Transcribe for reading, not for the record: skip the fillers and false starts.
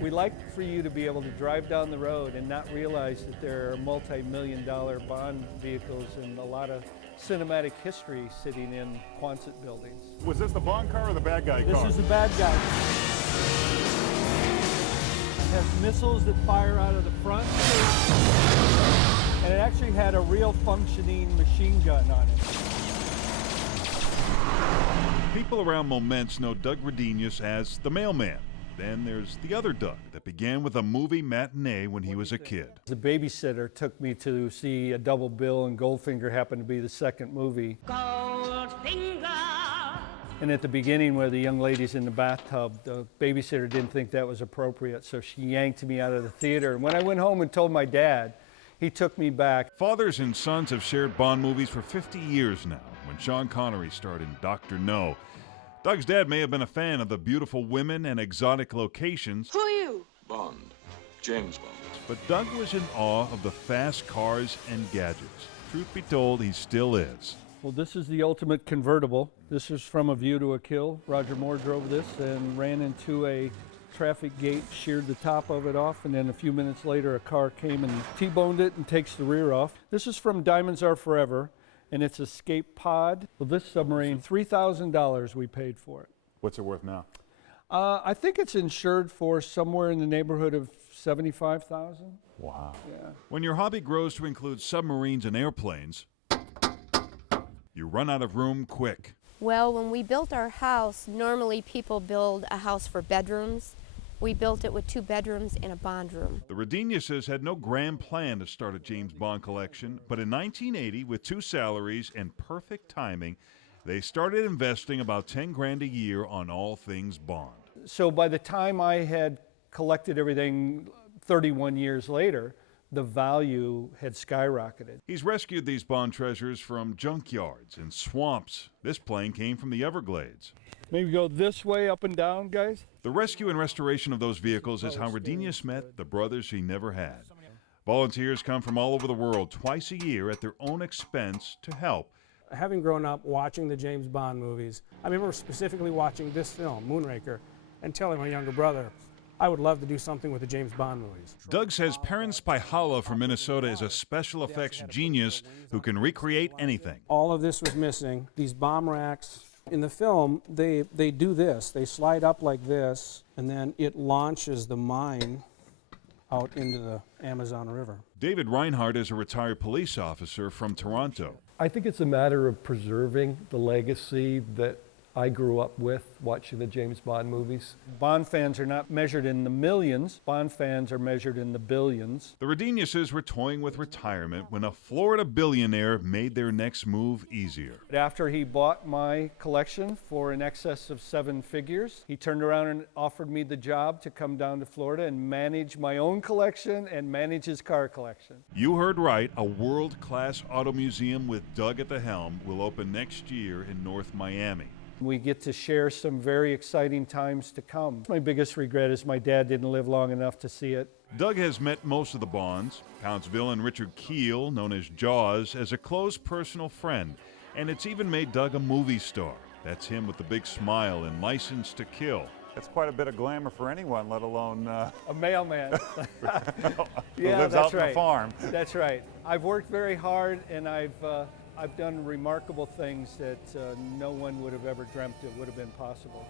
We like for you to be able to drive down the road and not realize that there are multi-million-dollar Bond vehicles and a lot of cinematic history sitting in Quonset buildings. Was this the Bond car or the bad guy car? This is the bad guy. It has missiles that fire out of the front. And it actually had a real functioning machine gun on it. People around Momence know Doug Redenius as the mailman. Then there's the other Doug that began with a movie matinee when he was a kid. The babysitter took me to see a double bill, and Goldfinger happened to be the second movie. Goldfinger! And at the beginning, where the young lady's in the bathtub, the babysitter didn't think that was appropriate, so she yanked me out of the theater. And when I went home and told my dad, he took me back. Fathers and sons have shared Bond movies for 50 years now, when Sean Connery starred in Dr. No. Doug's dad may have been a fan of the beautiful women and exotic locations. Who are you? Bond. James Bond. But Doug was in awe of the fast cars and gadgets. Truth be told, he still is. Well, this is the ultimate convertible. This is from A View to a Kill. Roger Moore drove this and ran into a traffic gate, sheared the top of it off, and then a few minutes later a car came and T-boned it and takes the rear off. This is from Diamonds Are Forever, and it's Escape Pod. Well, this submarine, $3,000 we paid for it. What's it worth now? I think it's insured for somewhere in the neighborhood of $75,000. Wow. Yeah. When your hobby grows to include submarines and airplanes, you run out of room quick. Well, when we built our house, normally people build a house for bedrooms. We built it with 2 bedrooms and a bond room. The Redeniuses had no grand plan to start a James Bond collection, but in 1980, with 2 salaries and perfect timing, they started investing about 10 grand a year on all things Bond. So by the time I had collected everything 31 years later, the value had skyrocketed. He's rescued these Bond treasures from junkyards and swamps. This plane came from the Everglades. Maybe go this way, up and down, guys? The rescue and restoration of those vehicles is how Redenius met the brothers he never had. Volunteers come from all over the world twice a year at their own expense to help. Having grown up watching the James Bond movies, I remember specifically watching this film, Moonraker, and telling my younger brother, I would love to do something with the James Bond movies. Doug says Perrin Spyhala from Minnesota is a special effects genius who can recreate anything. All of this was missing. These bomb racks, in the film, they do this. They slide up like this, and then it launches the mine out into the Amazon River. David Reinhardt is a retired police officer from Toronto. I think it's a matter of preserving the legacy that I grew up with watching the James Bond movies. Bond fans are not measured in the millions. Bond fans are measured in the billions. The Redeniuses were toying with retirement when a Florida billionaire made their next move easier. After he bought my collection for in excess of 7 figures, he turned around and offered me the job to come down to Florida and manage my own collection and manage his car collection. You heard right. A world-class auto museum with Doug at the helm will open next year in North Miami. We get to share some very exciting times to come. My biggest regret is my dad didn't live long enough to see it. Doug has met most of the Bonds, Pounce villain Richard Kiel, known as Jaws, as a close personal friend, and it's even made Doug a movie star. That's him with the big smile and License to Kill. That's quite a bit of glamour for anyone, let alone a mailman. who lives out on the farm. That's right. I've worked very hard, and I've done remarkable things that no one would have ever dreamt it would have been possible.